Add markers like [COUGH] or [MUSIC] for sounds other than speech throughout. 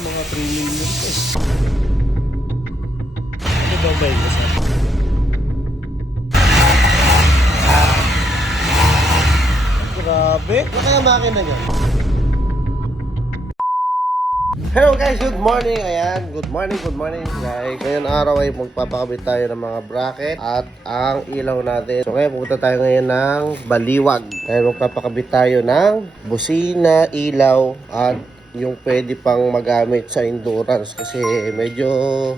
mga 3 million to. Ano ba ba yun sa? Grabe. Ano kaya makina niya? Hello guys, good morning. Ayan, good morning, good morning guys. Ngayon araw ay magpapakabit tayo ng mga bracket at ang ilaw natin. So ngayon pupunta tayo ngayon ng Baliwag. Ngayon magpapakabit tayo ng busina, ilaw at yung pwede pang magamit sa endurance kasi medyo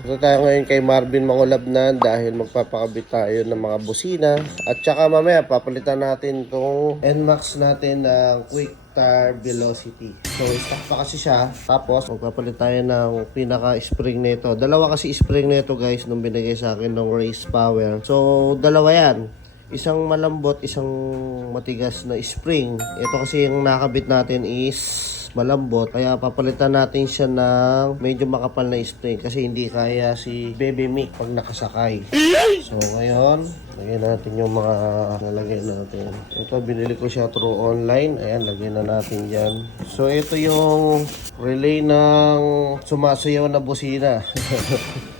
punta tayo ngayon kay Marvin Mangulabnan dahil magpapakabit tayo ng mga busina at saka mamaya papalitan natin tong NMAX natin ng quick tire velocity. So, stock pa kasi siya. Tapos, magpapalit tayo ng pinaka-spring nito. Dalawa kasi spring nito guys nung binigay sa akin ng Race Power. So, dalawa yan. Isang malambot, isang matigas na spring. Ito kasi yung nakabit natin is malambot. Kaya papalitan natin siya ng medyo makapal na spring kasi hindi kaya si Baby Mick pag nakasakay. So ngayon, lagyan natin yung mga nalagay natin. Ito, binili ko siya through online. Ayan, lagyan na natin dyan. So ito yung relay ng sumasayaw na busina. [LAUGHS]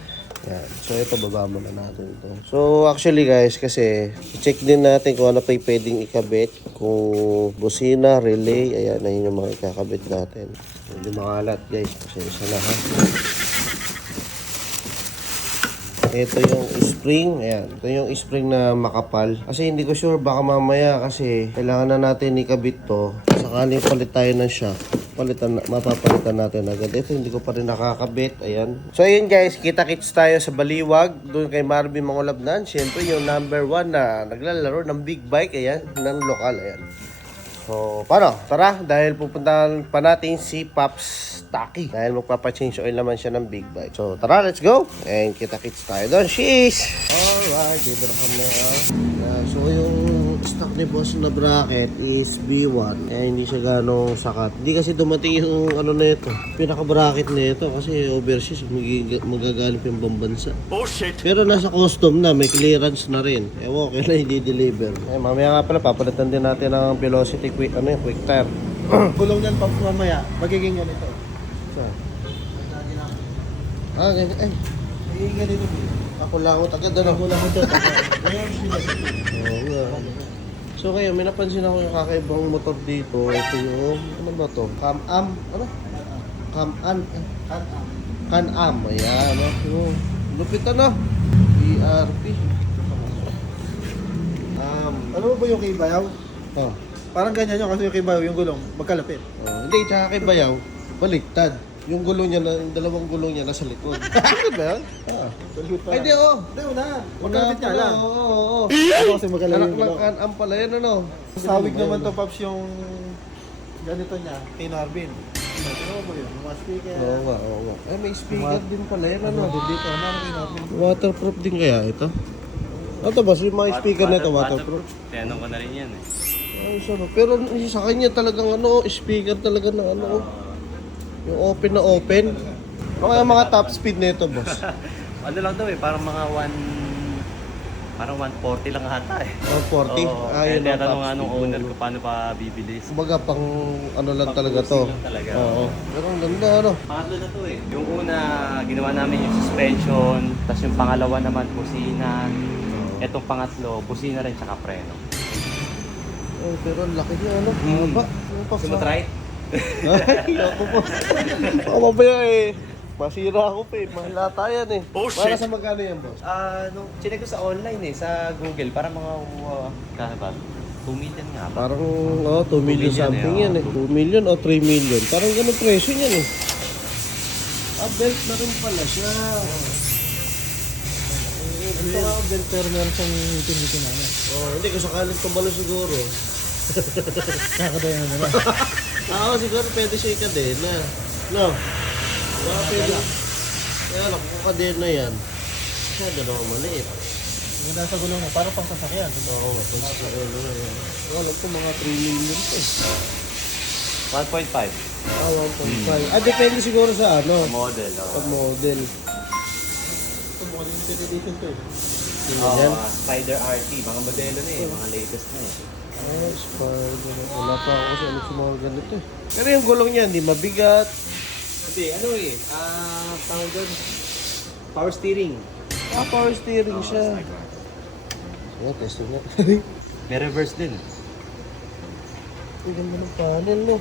Yan. So, ito, baba muna natin ito. So, actually guys, kasi check din natin kung ano pa pwedeng ikabit. Kung busina, relay, ayan na yun yung mga ikakabit natin. Hindi makalat guys, kasi isa na ha. Ito yung spring, ayan. Ito yung spring na makapal. Kasi hindi ko sure, baka mamaya kasi kailangan na natin ikabit to. Sakaling palit tayo ng shock. Palitan, mapapalitan natin agad. Ito hindi ko pa rin nakakabit. Ayan. So ayun guys, kita-kits tayo sa Baliwag. Doon kay Marvin Mangulabnan. Siyempre yung number one na naglalaro ng big bike. Ayan, ng lokal. Ayan. So, paano? Tara, dahil pupuntahan pa natin si Pops Taki. Dahil magpapa-change oil naman siya ng big bike. So, tara, let's go! And kita-kits tayo doon. Sheesh! Alright, dito na kami. Ah, so, yung stock ni boss na bracket is B1. Kaya hindi siya ganong sakat. Hindi kasi dumating yung ano na ito. Pinaka-bracket na ito kasi overseas magagaling pa yung bambansa. Bullshit! Pero nasa custom na, may clearance na rin. Ewan, kailan hindi deliver. Eh, mamaya nga pala, papalitan din natin ng velocity quick, ano yun, quick tire. Gulong niyan pag mamaya, magiging ganito. So. Ah, ganyan. Ay, Magiging ganito. ako lang ako agad ano. Gulong mo doon. Ngayon, sila. Oo nga. So ngayon, may napansin ako yung kakaibang motor dito. Ito yung, ano ba to? Cam-Am? Ano? Cam-An? eh, An-am. Can-Am. Ayan, ano? Oh, lupit ano? ERP. Um, Ano ba yung kay Bayaw? oh. Parang ganyan yun kasi yung kay Bayaw, yung gulong, magkalapit. Oh, hindi, tsaka kay Bayaw, baliktad. Yung gulong niya, na, yung dalawang gulong niya nasa likod. [LAUGHS] Bakit ba yan? Ah. Pa Ay, di, oh. Hindi, wala. Magkalapit nga Wala lang. Oo, oo, oo. Ako kasi magkalapit Anak yung ng gulong. kan-am pala yan, ano? Sawig naman to, Pops, yung ganito niya, kay Narvin. Ano ba yun? Mga speaker. Oo nga, oo nga. Ay, may speaker din pala yan, Ano, ano? dito. Ano kay Narvin? Waterproof din kaya ito? Ito ba? Yung mga speaker na ito, waterproof? Tinanong ko na rin yan eh. Ay, sarap. Pero sa kanya talagang ano, speaker talaga na ano. Yung open na open. Ano kaya mga top speed na ito, boss? [LAUGHS] Ano lang daw eh, parang mga 1... Parang 140 lang ata eh. 140? Oo, Ah, kaya yun ang tinatanong top nga nung speed. owner ko paano pa bibilis. Kumbaga pang ano lang Pang talaga to. cruising lang talaga. Oo. Pero ang ganda ano. Pangatlo na to eh. Yung una, ginawa namin yung suspension, tapos yung pangalawa naman, busina. Etong pangatlo, busina rin tsaka preno. Oh, pero ang laki niya ano. Mm. Haba. Ano pa Gusto mo try? Ay, ako po. Baka mamaya eh. Masira ako pa eh. Mahalata yan eh. Oh, Para shit. sa magkano yan, boss? Ah, nung chinek ko sa online eh, sa Google, para mga, uh, kano ba? 2 million nga ba? Parang, oh, 2 million million something eh, yan eh. 2 million o 3 million. Parang ganun presyo niyan eh. Ah, belt na rin pala siya. Ito nga ang belt pero meron siyang itin-itin na ano. Oh, hindi [LAUGHS] ko sakaling tumbalo siguro. Kakadayan na nila. [LAUGHS] Ah, oh, siguro pwede siya ikadena. No. Baka pwede. Kaya lang, kung kadena yan, siya gano'n maliit. Yung nasa gulong na, parang pang sasakyan. Oo, pag sa ulo na yan. Alam ko mga 3 million to eh. 1.5 Ah, 1.5. Ah, depende siguro sa ano, model. pag Oh. model. Ito mga limited edition to eh. Sino Oh? Spider RT, mga modelo na eh, mga latest na eh. Ah, Spider. Wala pa ako sa ano sa mga ganito eh. Pero yung gulong niya, hindi mabigat. Hindi, ano eh. Ah, tawag doon. Power steering. Ah, power steering siya. Sige, testing na. [LAUGHS] May reverse din. Ang ganda ng panel, no?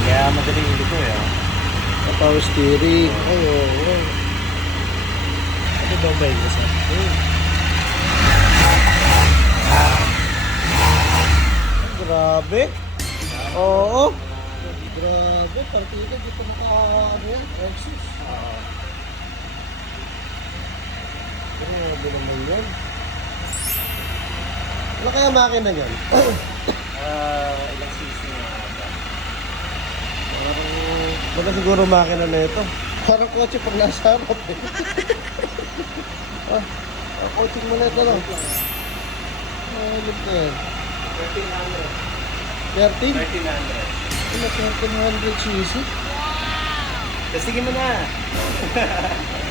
Kaya madali yung ito eh. Ah, power steering. Ay, oo. Oh, Ano daw ba yung isa? Grabe. Oo. Grabe, partida. Di pa naka, ano yan, exit. Grabe naman yan. Ano kaya makina niyan? [COUGHS] Ah, ilang cc na. Parang, baka siguro makina na ito. Parang kotse pag nasa harap eh. ah, [LAUGHS] ah, kotse mo na ito lang. Ah, ano ba yan? 13? 1300. 1300. Ano, 1300 cc? Sige mo na.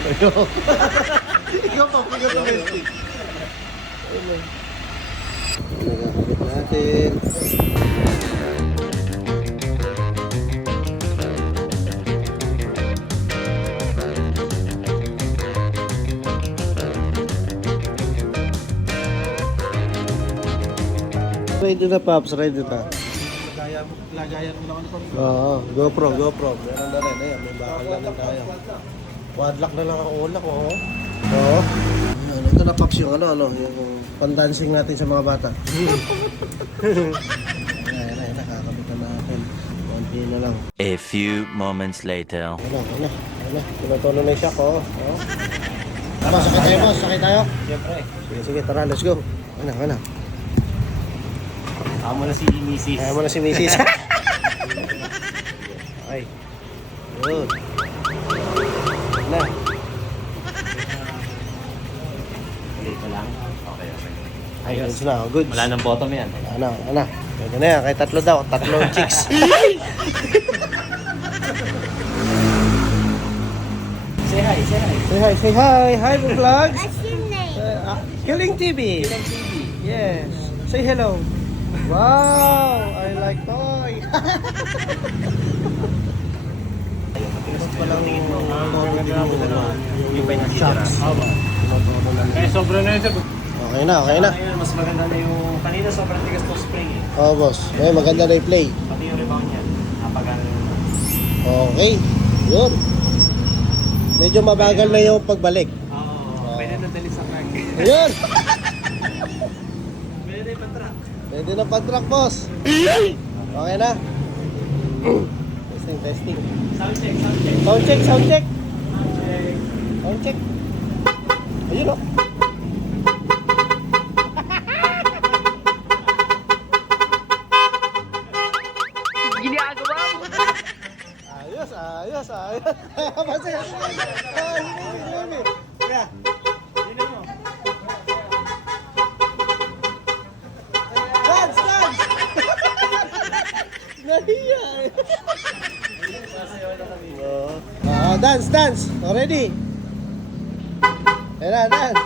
Ayoko. Ikaw pa, pigat domestic. Ayun. Nagkakabit natin. Ready na, Paps. Ready na. Lagayan mo, lagayan mo lang ano pa. Oo, GoPro, GoPro. Meron na rin. Ayan, may bakal na rin tayo. Quadlock na lang ang ulak, oo. Oo. Ayan, ito na Paps yung ano, ano, yung pandancing natin sa mga bata. [LAUGHS] ayan, ayan, ayan, nakakabit na natin. Konti na lang. A few moments later. Ano, ano, ano. Tinutulo na yung shock, oo. Oo. Tara, sakay tayo, boss. Sakay tayo. Siyempre. Sige, sige, tara, let's go. Ano, ano. Ako na si Mrs. Kaya mo na si Mrs. [LAUGHS] Ay. Yun. Na. Ko lang. Okay, okay. Ay, na. oh, Goods. Wala nang bottom yan. Ano, ano. Pwede na yan. Kahit tatlo daw. Tatlong chicks. [LAUGHS] Say hi, say hi. say hi, say hi. Hi, vlog. What's your name? Uh, ah, Killing TV. Yes. Say hello. Wow, I like toy. Pa nasitira. Eh, sobrang na yun sir. Okay na, okay na. Mas maganda na yung kanina sobrang tigas to spring eh. Oh, boss. Eh, maganda na yung play. Pati yung rebound niyan. Napagan. Okay. Yun. Medyo mabagal na yung pagbalik. Oo. Pwede na dali sa crack. Ayun. [LAUGHS] Pwede na yung patrack. Pwede na pag-track, boss. Okay na. testing, testing. Sound check, sound check. Sound check, sound check. Sound check. Ayun, oh. Oo. Ah, dance, dance. Already. Ayan na, dance.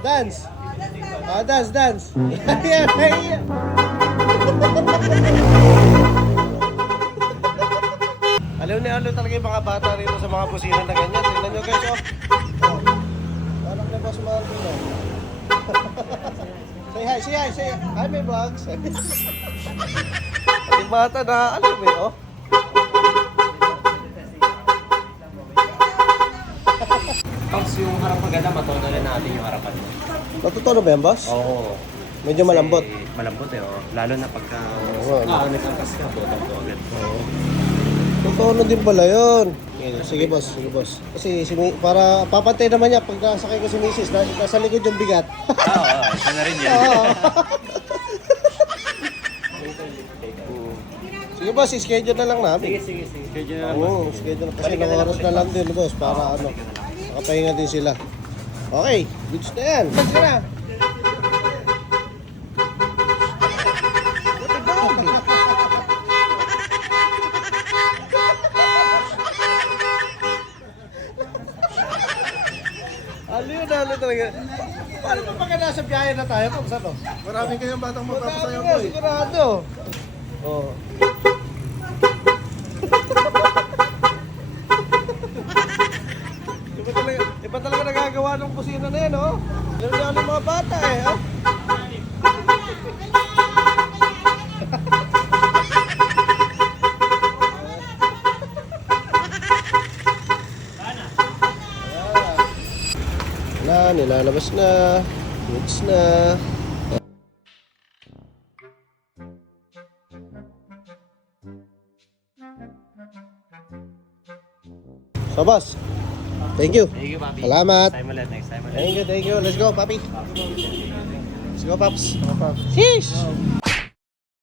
dance. Ah, dance, dance. Nahiya, nahiya. Alam ni Alo talaga yung mga bata rito sa mga kusina na ganyan. Tingnan nyo guys, oh. Oh. Na ba sa mga Pino? say hi, say hi, say hi. Hi, may vlogs. [LAUGHS] Yung bata na, alam mo eh, oh. [LAUGHS] Tapos yung harap maganda, rin natin yung harapan mo. Natutunan ba yan, boss? Oo. Medyo malambot. Malambot eh, oh. Lalo na pagka... Oo, ah, nagkakas ka, to agad. Oo. Totoo din pala yun. Okay, Sige boss, sige boss. Kasi si, Mi- para papantay naman niya pag nasakay ko si Mrs. Na, nasa likod yung bigat. Ah, oo. Isa na rin yan. Oo. [LAUGHS] sige boss, schedule na lang namin. Sige, sige, sige. Schedule na lang. Oo, boss. schedule kasi ng na lang oras na lang din boss para Oo, ano, na makapahinga din sila. Okay, goods na yan. Ka na. Talaga. Paano pa nasa biyahe na tayo, Pops, ano? Marami kayong batang magpapasayaw Nga, po eh. sigurado. Oh. [LAUGHS] iba talaga, iba talaga nagagawa ng kusina na yan, oh. Alam niyo ng mga bata, eh, oh. Nilalabas na. Goods na. So, boss. Thank you. Thank you, Papi. Salamat. Time ulit, next time ulit. Thank you, thank you. Let's go, papi. Let's go, paps. Sheesh!